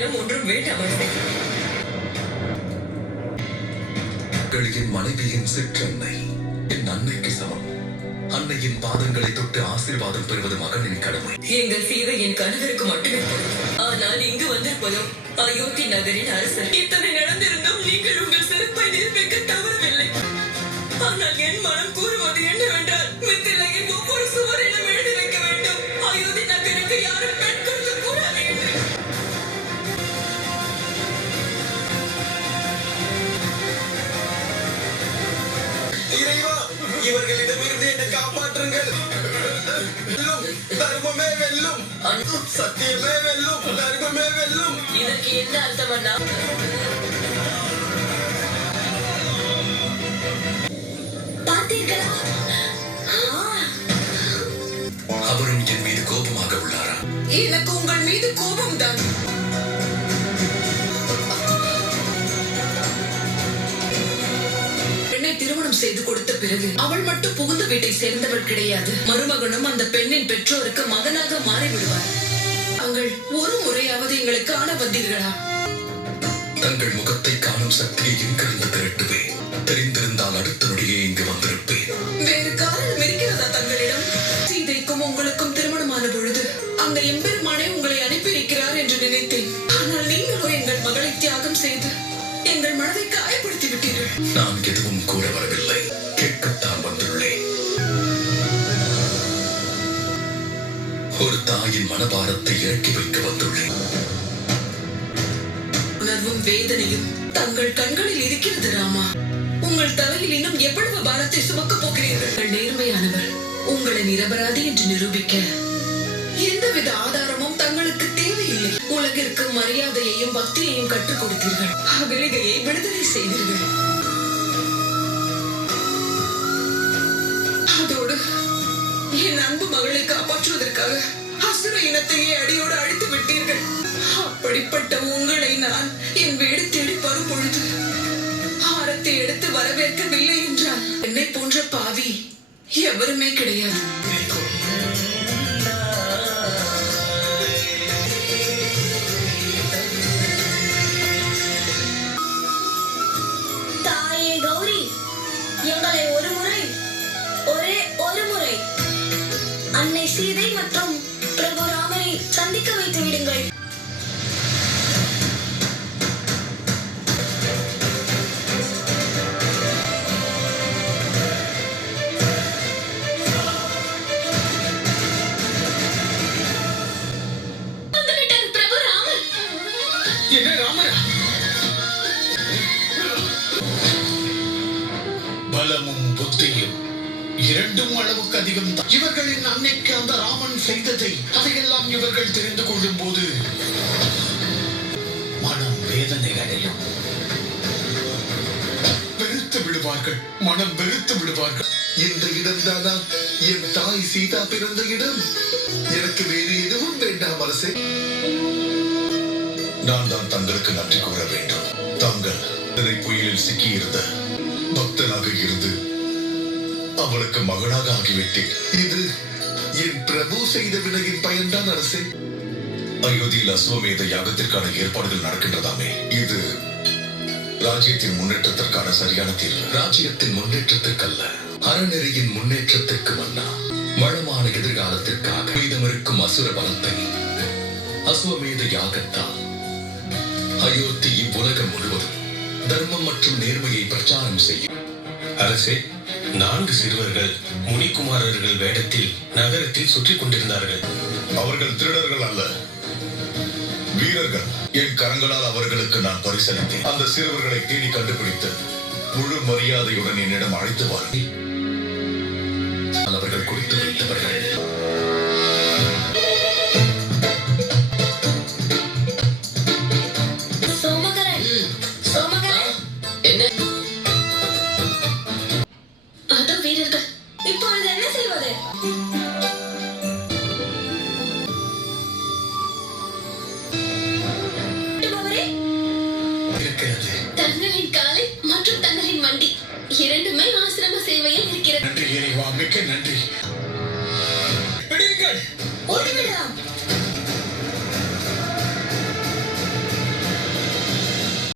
எல்லாம் ஒன்றும் வேண்டாம். என் மனைவியின் சிற்றன்னை என் அன்னைக்கு சமம். அன்னையின் பாதங்களை தொட்டு ஆசீர்வாதம் பெறுவது மகனின் கடமை. எங்கள் சீதை என் கணவருக்கு மட்டுமே பொருந்தும். ஆனால் இங்கு வந்திருப்பதும் அயோத்தி நகரின் அரசர். இத்தனை நடந்திருந்தும் நீங்கள் உங்கள் சிறப்பை நிரூபிக்க தவறவில்லை. ஆனால் என் மனம் கூறுவது என்னவென்றால், மித்திலையின் ஒவ்வொரு சுவரிலும் எழுதி வைக்க வேண்டும், அயோத்தி நகருக்கு யாரும் பெண் கொடுக்க கூடாது என்று. இறைவா, இவர்களிடமிருந்து என்னை காப்பாற்றுங்கள். தர்மமே வெல்லும், சத்தியமே வெல்லும், தர்மமே வெல்லும். இதற்கு என்ன அர்த்தம் அண்ணா? அவரும் என் மீது கோபமாக உள்ளாரா? எனக்கு உங்கள் மீது கோபம் தான். பெண்ணை திருமணம் செய்து கொடுத்த பிறகு அவள் மட்டும் புகுந்த வீட்டை சேர்ந்தவள் கிடையாது. மருமகனும் அந்த பெண்ணின் பெற்றோருக்கு மகனாக மாறிவிடுவார். தாங்கள் ஒரு முறையாவது எங்களுக்கு காண வந்தீர்களா? தங்கள் முகத்தை காணும் சக்தியை எங்கிருந்து திரட்டுவேன். தெரிந்திருந்தால் அடுத்த நொடியே இங்கு வந்திருப்பேன். வேறு காரணம் இருக்கிறதா தங்களிடம்? சீதைக்கும் உங்களுக்கும் திருமணமான பொழுது அந்த எம்பெருமானே உங்களை அனுப்பியிருக்கிறார் என்று நினைத்தேன். ஆனால் நீங்களோ எங்கள் மகளை தியாகம் செய்து எங்கள் மனதை காயப்படுத்தி விட்டீர்கள். நான் எதுவும் கூற வரவில்லை, கேட்கத்தான் வந்துள்ளேன். ஒரு தாயின் மனபாரத்தை இறக்கி வைக்க வந்துள்ளேன். உணர்வும் வேதனையும் தங்கள் கண்களில் இருக்கிறது ராமா. உங்கள் தலையில் இன்னும் எவ்வளவு பாரத்தை சுமக்க போகிறீர்கள்? நேர்மையானவர், உங்களை நிரபராதி என்று நிரூபிக்க எந்தவித ஆதாரமும் தங்களுக்கு தேவையில்லை. உலகிற்கு மரியாதையையும் பக்தியையும் கற்றுக் கொடுத்தீர்கள். அகலிகையை விடுதலை செய்தீர்கள். அதோடு என் அன்பு மகளை காப்பாற்றுவதற்காக அசுர இனத்தையே அடியோடு அழித்து விட்டீர்கள். அப்படிப்பட்ட உங்களை நான் என் வீடு தேடி வரும் பொழுது ஆரத்தை எடுத்து வரவேற்கவில்லை என்றால் என்னை போன்ற பாவி எவருமே கிடையாது. தாயே கௌரி, எங்களை ஒரு முறை, ஒரே ஒரு முறை அன்னை சீதை மற்றும் பிரபு ராமரை சந்திக்க வைத்து விடுங்கள். என்ன ராமரா? பலமும் புத்தியும் இரண்டும் அளவுக்கு அதிகம். இவர்களின் அன்னைக்கு அந்த ராமன் செய்ததை அதையெல்லாம் இவர்கள் தெரிந்து கொள்ளும் போது மனம் வேதனை அடையும். வெறுத்து விடுவார்கள், மனம் வெறுத்து விடுவார்கள். இந்த இடம்தானா என் தாய் சீதா பிறந்த இடம்? எனக்கு வேறு எதுவும் வேண்டாம் அரசே. நான் தான் தங்களுக்கு நன்றி கூற வேண்டும். தாங்கள் திரை புயலில் சிக்கியிருந்த பக்தனாக இருந்து அவளுக்கு மகனாக ஆகிவிட்டேன். இது என் பிரபு செய்த வினையின் பயன்தான் அரசே. அயோத்தியில் அஸ்வமேத யாகத்திற்கான ஏற்பாடுகள் நடக்கின்றதாமே, இது ராஜ்யத்தின் முன்னேற்றத்திற்கான சரியான தீர்வு. ராஜ்யத்தின் முன்னேற்றத்திற்கல்ல, அறநெறியின் முன்னேற்றத்திற்கு மன்னா. வளமான எதிர்காலத்திற்காக மீதமிருக்கும் அசுர பலத்தை அஸ்வமேத யாகத்தால் அயோத்தி இவ்வுலகம் முழுவதும் தர்மம் மற்றும் நேர்மையை பிரச்சாரம் செய்யும். அரசே, 4 சிறுவர்கள் முனிகுமாரர்கள் வேடத்தில் நகரத்தில் சுற்றி கொண்டிருந்தார்கள். அவர்கள் திருடர்கள் அல்ல, வீரர்கள். என் கரங்களால் அவர்களுக்கு நான் பரிசளித்தேன். அந்த சிறுவர்களை தேடி கண்டுபிடித்து முழு மரியாதையுடன் என்னிடம் அழைத்து வாருங்கள். அவர்கள் குடித்து வைத்தவர்கள். என்ன? அதோ வீரர்கள். இப்பொழுது என்ன செய்வது? தங்களின் காலை மற்றும் தங்களின் வண்டி இரண்டுமே ஆசிரம சேவையில் இருக்கிறது. நன்றி இறைவா, மிக்க நன்றி.